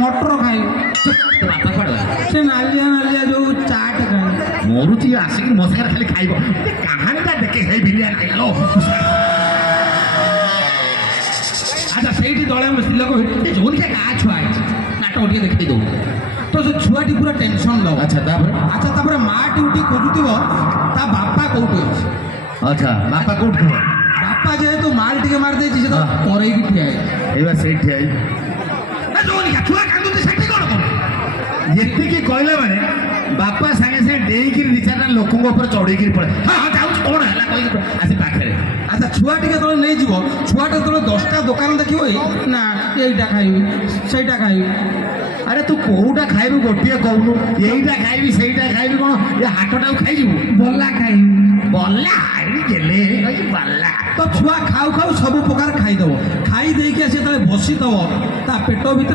ମଟର ଖାଇବୁ। ତୋ ବାପା କୁଆଡ଼େ ଗଲା? ସେ ନାଲିଆ ନାଲିଆ ଯୋଉ ଚାଟ ଖାଇବୁ। ମରୁଛି ଆସିକି ମୋ ସାଙ୍ଗରେ ଖାଲି ଖାଇବ। କାହାଣୀଟା ଦେଖେ ହେଇ ବିରିୟାନୀ ଖାଇଲ। ଆଚ୍ଛା ସେଇଠି ଦଳେ ସ୍ତ୍ରୀ ଲୋକ ଯୋଉଠିକା ଗାଁ ଛୁଆ ହେଇଛି ନାଟକ ଟିକେ ଦେଖେଇ ଦଉ। ତ ସେ ଛୁଆଟି ପୁରା ଟେନସନ୍ ଦବ। ଆଚ୍ଛା ତାପରେ ମାଆଟି ଉଠି ଖୋଜୁଥିବ ତା ବାପା କୋଉଠି ଅଛି। ଆଚ୍ଛା ବାପା କୋଉଠି ଥିବ? ବାପା ଯେହେତୁ ମାଲ ଟିକେ ମାରି ଦେଇଛି ସେ ତ କରେଇକି ଠିଆ ହେଇଛି। ଏଇବା ସେଇଠି ଠିଆ ହେଇଛି। ଛୁଆ କାନ୍ଦୁଛି ସେଠି କ'ଣ କରୁ? ଯେତିକି କହିଲା ମାନେ ବାପା ସାଙ୍ଗେ ସାଙ୍ଗେ ଡେଇଁକିରି ଦି ଚାରିଟା ଲୋକଙ୍କ ଉପରେ ଚଢ଼େଇକିରି ପଳେଇ ଯାଉଛି କ'ଣ ହେଲା କହିକି ଆସି ପାଖରେ। ଆଚ୍ଛା ଛୁଆ ଟିକେ ତଳେ ନେଇଯିବ। ଛୁଆଟା ଯେତେବେଳେ 10ଟା ଦୋକାନ ଦେଖିବ ନା ଏଇଟା ଖାଇବି ସେଇଟା ଖାଇବି। ଆରେ ତୁ କୋଉଟା ଖାଇବୁ ଗୋଟିଏ କହୁନୁ। ଏଇଟା ଖାଇବି ସେଇଟା ଖାଇବି କ'ଣ ଏ ହାଟଟାକୁ ଖାଇଯିବୁ? ବଲ୍ଲା ଖାଇବି। ବଲ୍ଲା ଗେଲେ ବଲ୍ଲା। ତ ଛୁଆ ଖାଉ ଖାଉ ସବୁ ପ୍ରକାର ଖାଇଦବ। ଖାଇ ଦେଇକି ଆସି ଯେତେବେଳେ ବସିଥିବ ତା ପେଟ ଭିତରେ